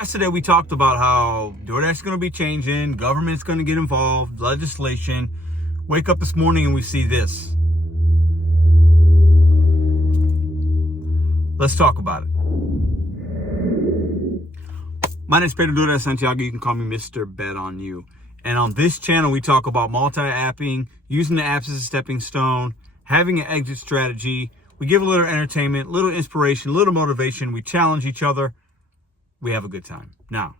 Yesterday we talked about how Doordash is going to be changing, government's going to get involved, legislation. Wake up this morning and we see this. Let's talk about it. My name is Doordash Santiago. You can call me Mr.BetonYou. And on this channel, we talk about multi-apping, using the apps as a stepping stone, having an exit strategy. We give a little entertainment, a little inspiration, a little motivation. We challenge each other. We have a good time. Now,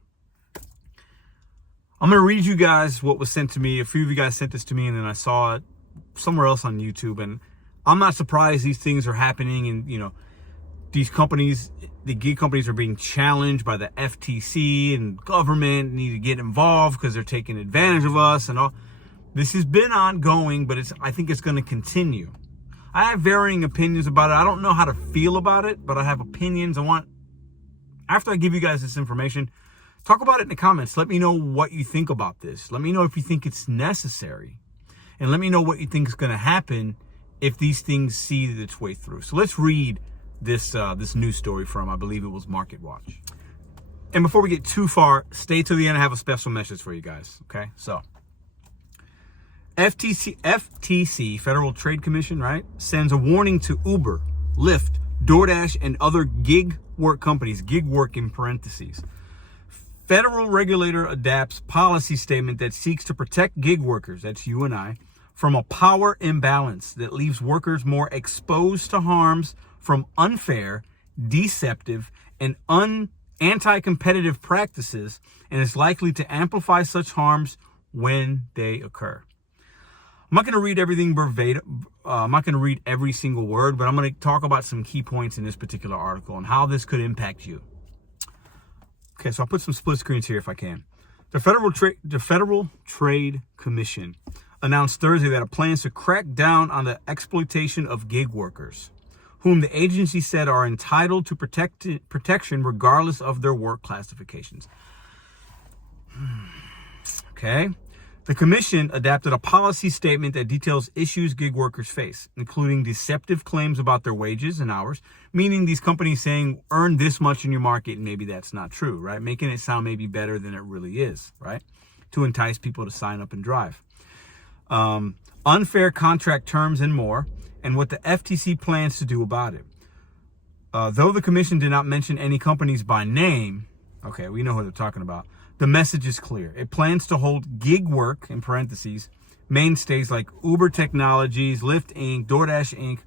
I'm going to read you guys what was sent to me. A few of you guys sent this to me, and then I saw it somewhere else on YouTube. And I'm not surprised these things are happening. And, these companies, the gig companies, are being challenged by the FTC, and government need to get involved because they're taking advantage of us and all. This has been ongoing, but I think it's going to continue. I have varying opinions about it. I don't know how to feel about it, but I have opinions. After I give you guys this information, talk about it in the comments. Let me know what you think about this. Let me know if you think it's necessary. And let me know what you think is going to happen if these things see its way through. So let's read this news story from, I believe it was Market Watch. And before we get too far, stay till the end. I have a special message for you guys. Okay, so FTC, Federal Trade Commission, right, sends a warning to Uber, Lyft, Doordash, and other gig work companies, gig work in parentheses. Federal regulator adapts policy statement that seeks to protect gig workers, that's you and I, from a power imbalance that leaves workers more exposed to harms from unfair, deceptive, and anti-competitive practices, and is likely to amplify such harms when they occur. I'm not going to read everything verbatim. I'm not going to read every single word, but I'm going to talk about some key points in this particular article and how this could impact you. Okay, so I'll put some split screens here if I can. The Federal Trade Commission announced Thursday that it plans to crack down on the exploitation of gig workers, whom the agency said are entitled to protection regardless of their work classifications. Okay. The commission adapted a policy statement that details issues gig workers face, including deceptive claims about their wages and hours, meaning these companies saying earn this much in your market, and maybe that's not true, right? Making it sound maybe better than it really is, right? To entice people to sign up and drive. Unfair contract terms and more, and what the FTC plans to do about it. Though the commission did not mention any companies by name, okay, we know who they're talking about, the message is clear. It plans to hold gig work, in parentheses, mainstays like Uber Technologies, Lyft Inc., Doordash Inc.,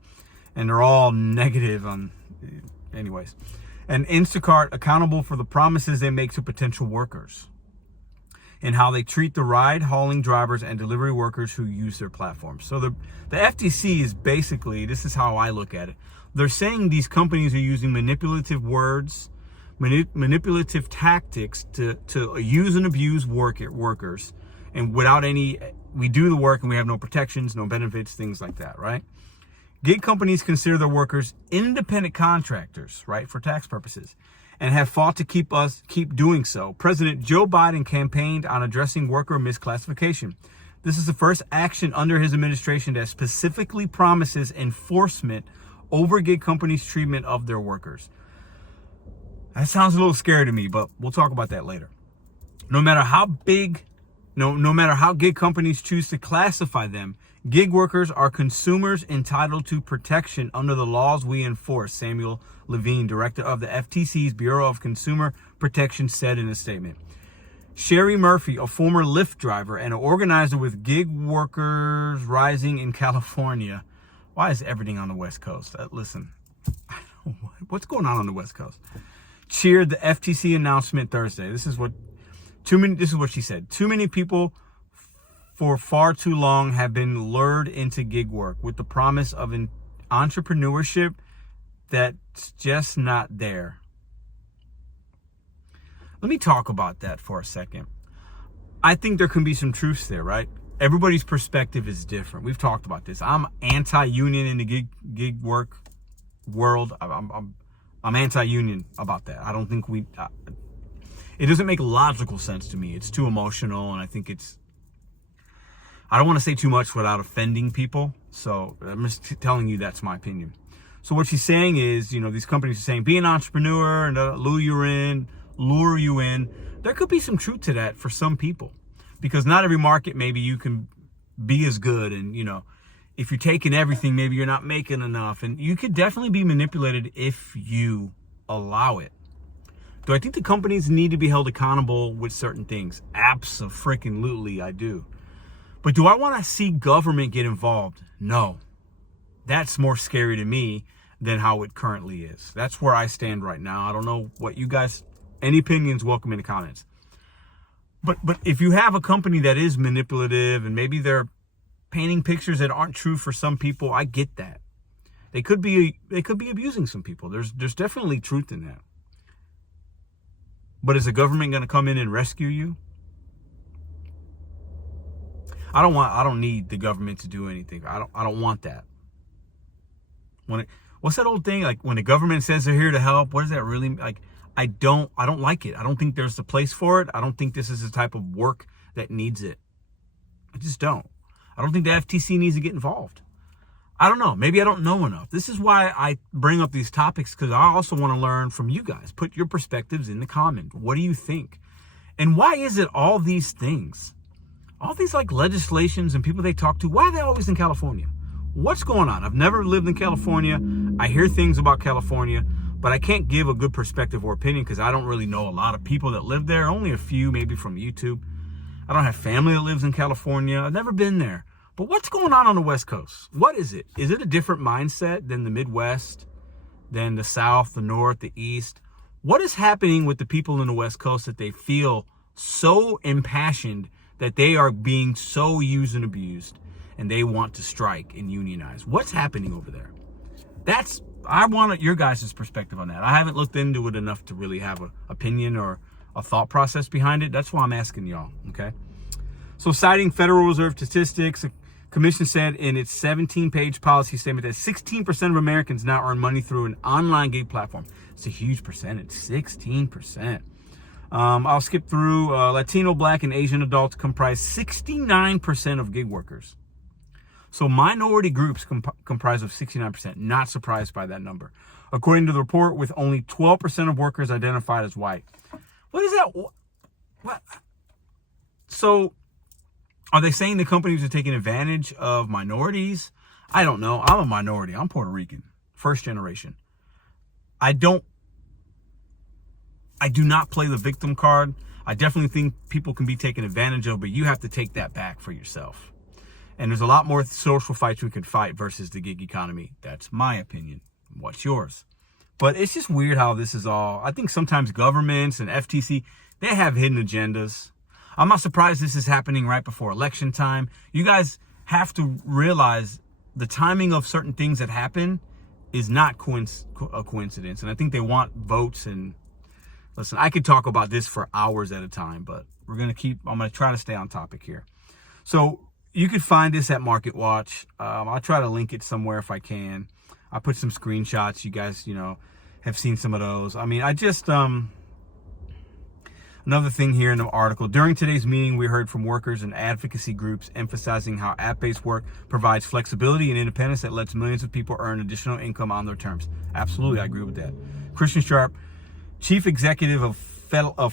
and they're all negative on, anyways, and Instacart accountable for the promises they make to potential workers and how they treat the ride-hauling drivers and delivery workers who use their platforms. So the FTC is basically, this is how I look at it, they're saying these companies are using manipulative words, manipulative tactics to use and abuse workers, and without any, we do the work and we have no protections, no benefits, things like that, right? Gig companies consider their workers independent contractors, right, for tax purposes, and have fought to keep doing so. President Joe Biden campaigned on addressing worker misclassification. This is the first action under his administration that specifically promises enforcement over gig companies' treatment of their workers. That sounds a little scary to me, but we'll talk about that later. No matter how gig companies choose to classify them, gig workers are consumers entitled to protection under the laws we enforce, Samuel Levine, director of the FTC's Bureau of Consumer Protection, said in a statement. Sherry Murphy, a former Lyft driver and an organizer with Gig Workers Rising in California. Why is everything on the West Coast? Listen, what's going on the West Coast? Cheered the FTC announcement Thursday. This is what she said. Too many people for far too long have been lured into gig work with the promise of an entrepreneurship that's just not there. Let me talk about that for a second. I think there can be some truths there, right? Everybody's perspective is different. We've talked about this. I'm anti-union in the gig work world. I'm anti-union about that. I don't think it doesn't make logical sense to me. It's too emotional, and I think I don't want to say too much without offending people. So I'm just telling you that's my opinion. So what she's saying is, these companies are saying, be an entrepreneur and lure you in, lure you in. There could be some truth to that for some people, because not every market, maybe you can be as good. And, you know, if you're taking everything, maybe you're not making enough. And you could definitely be manipulated if you allow it. Do I think the companies need to be held accountable with certain things? Abso-freaking-lutely, I do. But do I want to see government get involved? No. That's more scary to me than how it currently is. That's where I stand right now. I don't know what you guys, any opinions, welcome in the comments. But if you have a company that is manipulative and maybe they're painting pictures that aren't true for some people, I get that. They could be abusing some people. There's definitely truth in that. But is the government going to come in and rescue you? I don't need the government to do anything. I don't want that. What's that old thing? Like when the government says they're here to help, what is that really like? I don't like it. I don't think there's the place for it. I don't think this is the type of work that needs it. I just don't. I don't think the FTC needs to get involved. I don't know. Maybe I don't know enough. This is why I bring up these topics, because I also want to learn from you guys. Put your perspectives in the comment. What do you think? And why is it all these things, all these like legislations and people they talk to, why are they always in California? What's going on? I've never lived in California. I hear things about California, but I can't give a good perspective or opinion because I don't really know a lot of people that live there. Only a few, maybe from YouTube. I don't have family that lives in California. I've never been there. But what's going on the West Coast? What is it? Is it a different mindset than the Midwest, than the South, the North, the East? What is happening with the people in the West Coast that they feel so impassioned that they are being so used and abused and they want to strike and unionize? What's happening over there? I want your guys' perspective on that. I haven't looked into it enough to really have an opinion or a thought process behind it. That's why I'm asking y'all, okay? So citing Federal Reserve statistics, the Commission said in its 17-page policy statement that 16% of Americans now earn money through an online gig platform. It's a huge percentage, 16%. I'll skip through. Latino, Black, and Asian adults comprise 69% of gig workers. So minority groups comprise of 69%. Not surprised by that number. According to the report, with only 12% of workers identified as white. What is that? What? So are they saying the companies are taking advantage of minorities? I don't know. I'm a minority. I'm Puerto Rican, first generation. I do not play the victim card. I definitely think people can be taken advantage of, but you have to take that back for yourself. And there's a lot more social fights we could fight versus the gig economy. That's my opinion. What's yours? But it's just weird how this is all. I think sometimes governments and FTC, they have hidden agendas. I'm not surprised this is happening right before election time. You guys have to realize the timing of certain things that happen is not a coincidence. And I think they want votes. And listen, I could talk about this for hours at a time, but I'm going to try to stay on topic here. So you could find this at Market Watch. I'll try to link it somewhere if I can. I put some screenshots. You guys, have seen some of those. I mean, another thing here in the article. During today's meeting, we heard from workers and advocacy groups emphasizing how app-based work provides flexibility and independence that lets millions of people earn additional income on their terms. Absolutely, I agree with that. Christian Sharp, chief executive of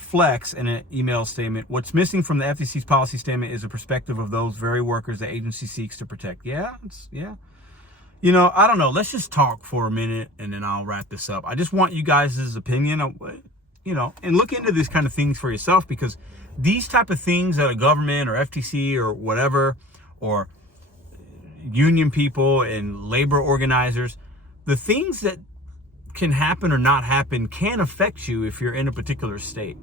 Flex, in an email statement, what's missing from the FTC's policy statement is a perspective of those very workers the agency seeks to protect. Yeah. I don't know. Let's just talk for a minute and then I'll wrap this up. I just want you guys' opinion on, and look into these kind of things for yourself, because these type of things that a government or FTC or whatever, or union people and labor organizers, the things that can happen or not happen can affect you if you're in a particular state.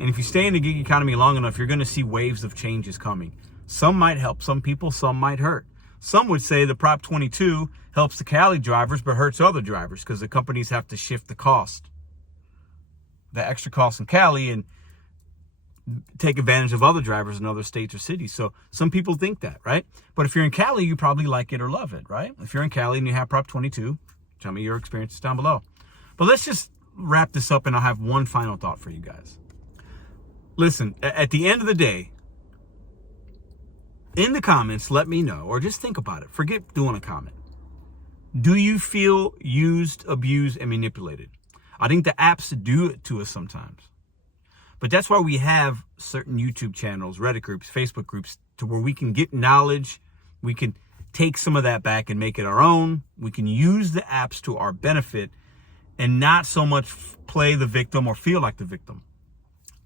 And if you stay in the gig economy long enough, you're going to see waves of changes coming. Some might help some people, some might hurt. Some would say the Prop 22 helps the Cali drivers but hurts other drivers because the companies have to shift the cost, the extra cost in Cali, and take advantage of other drivers in other states or cities. So some people think that, right? But if you're in Cali, you probably like it or love it, right? If you're in Cali and you have Prop 22, tell me your experiences down below. But let's just wrap this up, and I'll have one final thought for you guys. Listen, at the end of the day, in the comments, let me know, or just think about it. Forget doing a comment. Do you feel used, abused, and manipulated? I think the apps do it to us sometimes. But that's why we have certain YouTube channels, Reddit groups, Facebook groups, to where we can get knowledge. We can take some of that back and make it our own. We can use the apps to our benefit and not so much play the victim or feel like the victim.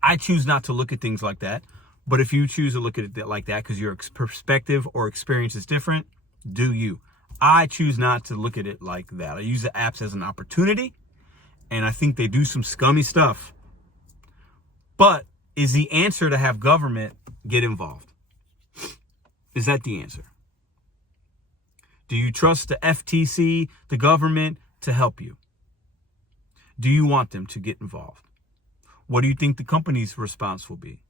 I choose not to look at things like that. But if you choose to look at it like that because your perspective or experience is different, do you. I choose not to look at it like that. I use the apps as an opportunity, and I think they do some scummy stuff. But is the answer to have government get involved? Is that the answer? Do you trust the FTC, the government, to help you? Do you want them to get involved? What do you think the company's response will be?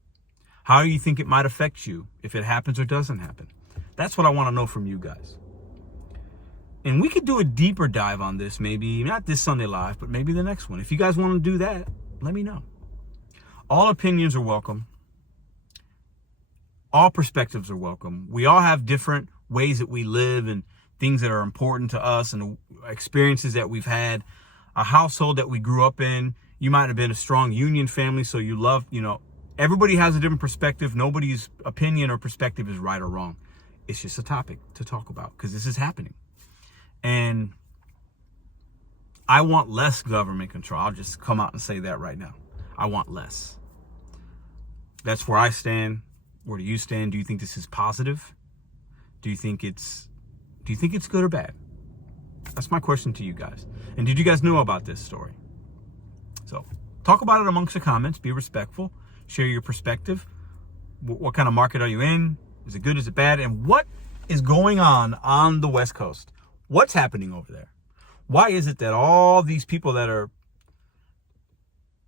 How do you think it might affect you if it happens or doesn't happen? That's what I want to know from you guys. And we could do a deeper dive on this, maybe not this Sunday Live, but maybe the next one. If you guys want to do that, let me know. All opinions are welcome. All perspectives are welcome. We all have different ways that we live and things that are important to us and experiences that we've had, a household that we grew up in. You might have been a strong union family, so you love, everybody has a different perspective. Nobody's opinion or perspective is right or wrong. It's just a topic to talk about because this is happening. And I want less government control. I'll just come out and say that right now. I want less. That's where I stand. Where do you stand? Do you think this is positive? Do you think it's good or bad? That's my question to you guys. And did you guys know about this story? So talk about it amongst the comments. Be respectful. Share your perspective. What kind of market are you in? Is it good? Is it bad? And what is going on the West Coast? What's happening over there? Why is it that all these people that are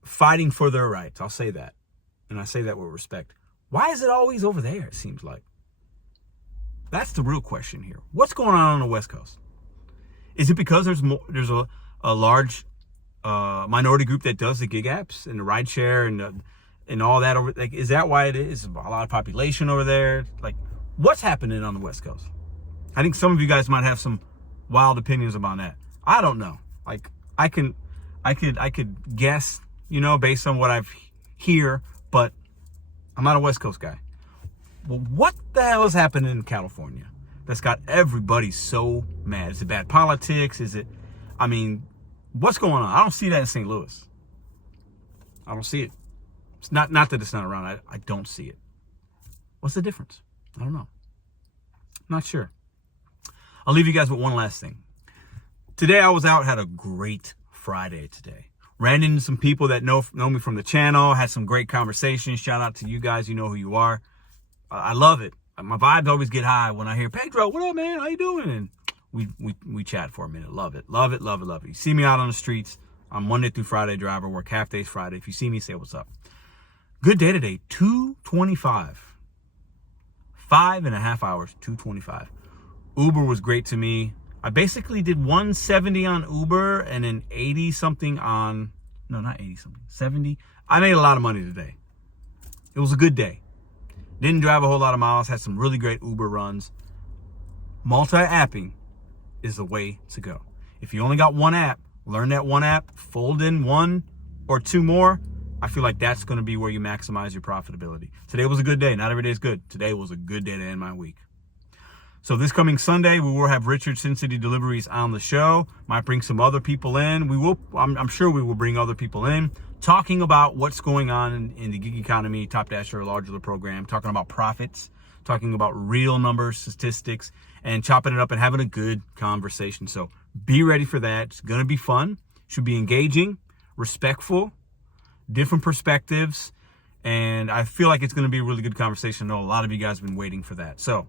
fighting for their rights, I'll say that, and I say that with respect, why is it always over there, it seems like? That's the real question here. What's going on the West Coast? Is it because there's a large minority group that does the gig apps and the rideshare and all that over? Like, is that why it is? A lot of population over there. Like, what's happening on the West Coast? I think some of you guys might have some wild opinions about that. I don't know. Like, I could guess, based on what I've hear, but I'm not a West Coast guy. Well, what the hell is happening in California that's got everybody so mad? Is it bad politics? What's going on? I don't see that in St. Louis. I don't see it. It's not that it's not around. I don't see it. What's the difference? I don't know. I'm not sure. I'll leave you guys with one last thing. Today I was out, had a great Friday today. Ran into some people that know me from the channel, had some great conversations. Shout out to you guys. You know who you are. I love it. My vibes always get high when I hear, Pedro, what up, man? How you doing? And we chat for a minute. Love it. Love it, love it, love it. You see me out on the streets. I'm Monday through Friday driver. Work half days Friday. If you see me, say what's up. Good day today. 2:25. 5.5 hours. 2:25. Uber was great to me. I basically did 170 on Uber and then 80 something on, no, not 80 something, 70. I made a lot of money today. It was a good day. Didn't drive a whole lot of miles. Had some really great Uber runs. Multi-apping is the way to go. If you only got one app, learn that one app, fold in one or two more. I feel like that's going to be where you maximize your profitability. Today was a good day. Not every day is good. Today was a good day to end my week. So this coming Sunday, we will have Richard Sin City Deliveries on the show. Might bring some other people in. I'm sure we will bring other people in, talking about what's going on in the gig economy, Top Dasher, Larger program, talking about profits, talking about real numbers, statistics, and chopping it up and having a good conversation. So be ready for that. It's going to be fun. Should be engaging, respectful, different perspectives, and I feel like it's going to be a really good conversation. I know a lot of you guys have been waiting for that. So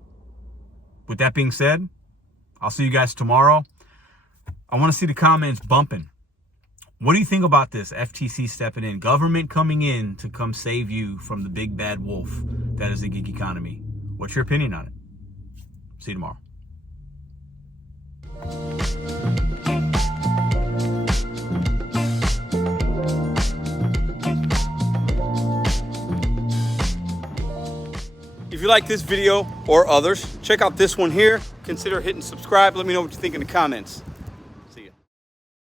with that being said, I'll see you guys tomorrow. I want to see the comments bumping. What do you think about this? FTC stepping in, government coming in to come save you from the big bad wolf that is the gig economy. What's your opinion on it? See you tomorrow. If you like this video or others, check out this one here. Consider hitting subscribe. Let me know what you think in the comments.